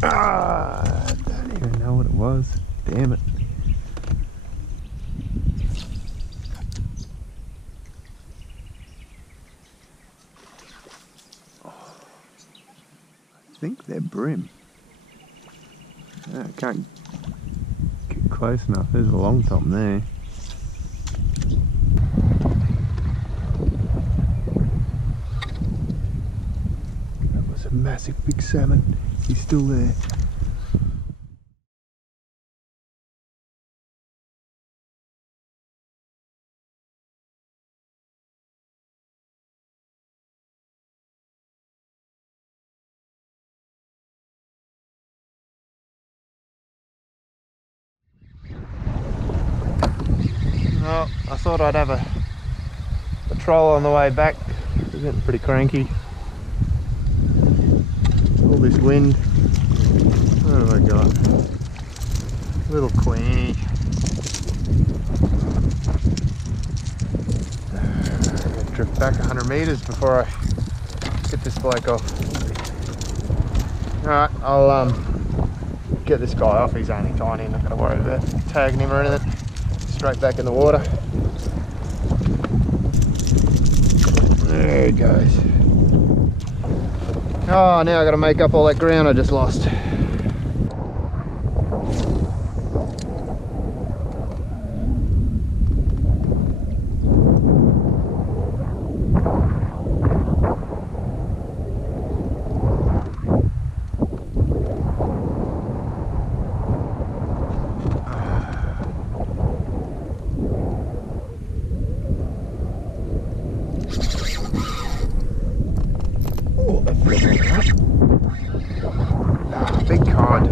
Ah, I don't even know what it was. Damn it. Oh, I think they're brim. I can't get close enough. There's a long tom there. That was a massive big salmon. He's still there. Well, I thought I'd have a troll on the way back. It's getting pretty cranky. All this wind. What have I got? Little queenie. I'm gonna drift back 100 metres before I get this bloke off. Alright, I'll get this guy off. He's only tiny, I'm not going to worry about tagging him or anything. Straight back in the water. There he goes. Oh, now I got to make up all that ground I just lost. Big cod.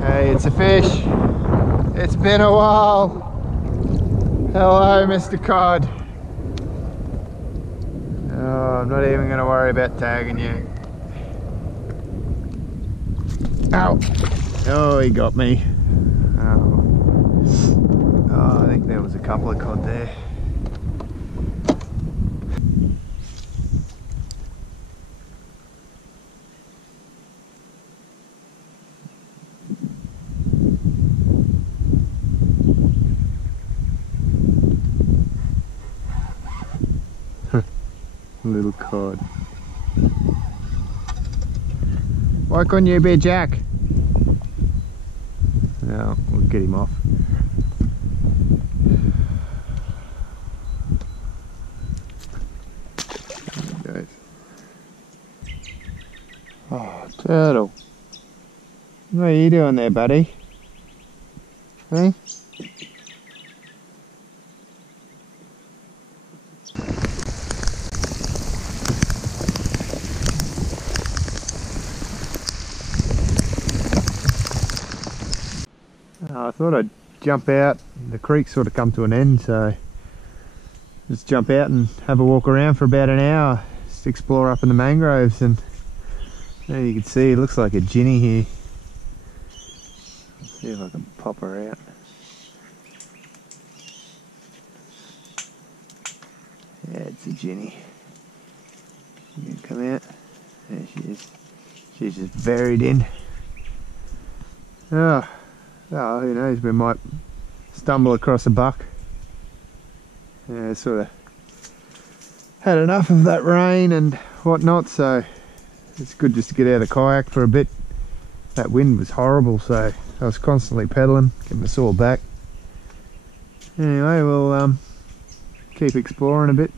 Hey, it's a fish. It's been a while. Hello, Mr. Cod. Oh, I'm not even going to worry about tagging you. Ow! Oh, he got me. Oh, I think there was a couple of cod there. Little cod. Why couldn't you be Jack? No, we'll get him off. There he goes. Oh, turtle. What are you doing there, buddy? Hey? I thought I'd jump out. The creek's sort of come to an end, so just jump out and have a walk around for about an hour. Just explore up in the mangroves, and there you can see it looks like a ginny here. Let's see if I can pop her out. Yeah, it's a ginny. You can come out. There she is. She's just buried in. Oh. Oh, who knows, we might stumble across a buck. Yeah, sort of had enough of that rain and whatnot, so it's good just to get out of the kayak for a bit. That wind was horrible, so I was constantly pedaling, getting a sore back. Anyway, we'll keep exploring a bit.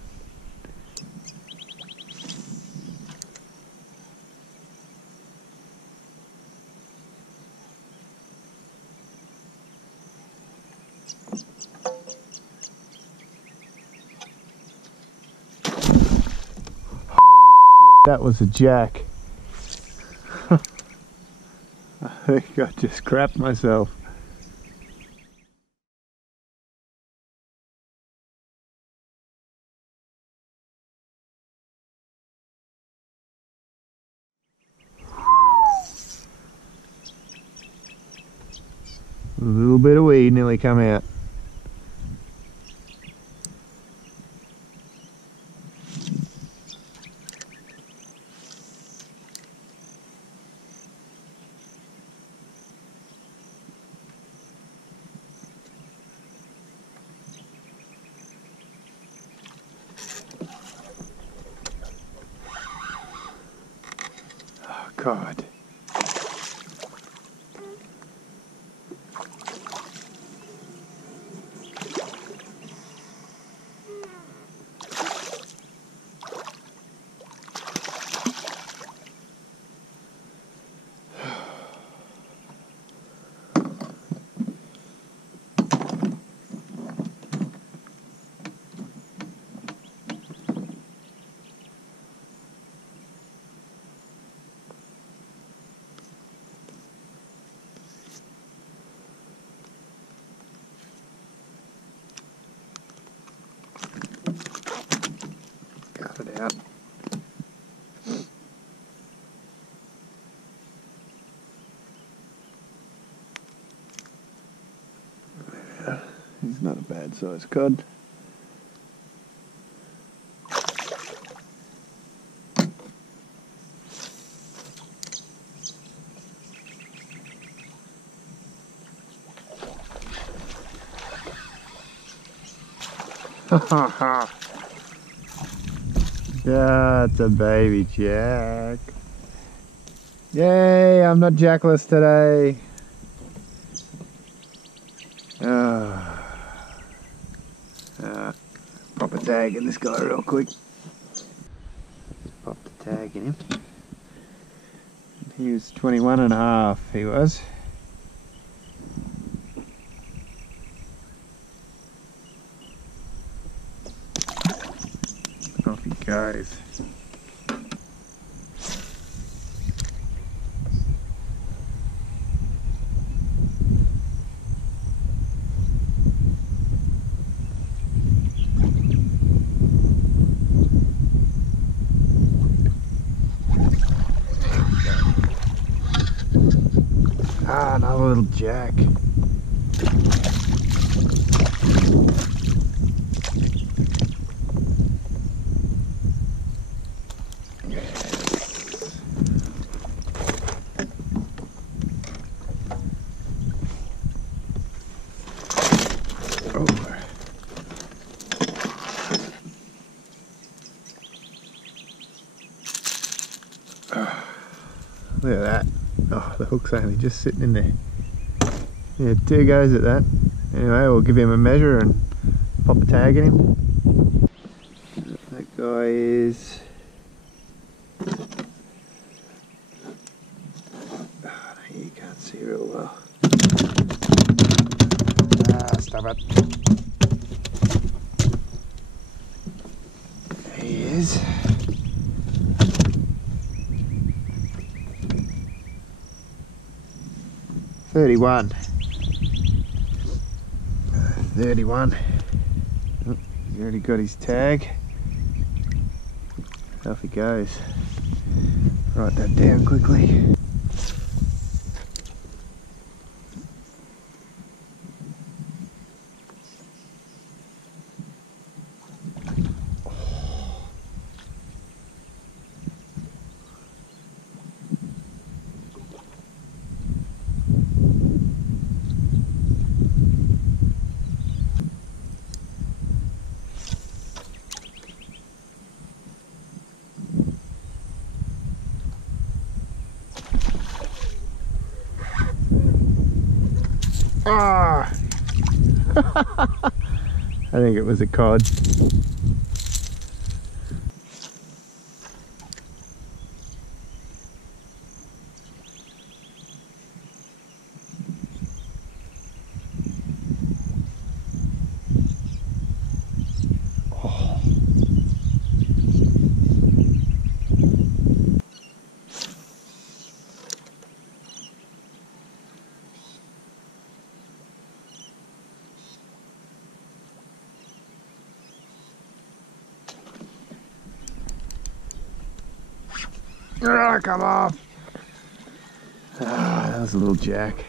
That was a jack. I think I just crapped myself. A little bit of weed nearly come out. God. Cut it out. He's not a bad sized cod. That's a baby jack. Yay, I'm not jackless today. Pop a tag in this guy real quick. Pop the tag in him. He was 21 and a half, he was. Off he goes. Ah, another little jack. Look at that. Oh, the hook's only just sitting in there. Yeah, 2 goes at that. Anyway, we'll give him a measure and pop a tag in him. That guy is... Oh, no, you can't see real well. Ah, stop it. There he is. $31. Oh, he's already got his tag. Off he goes. Write that down quickly. Ah! I think it was a cod. Ah, come off! Ah, that was a little jack.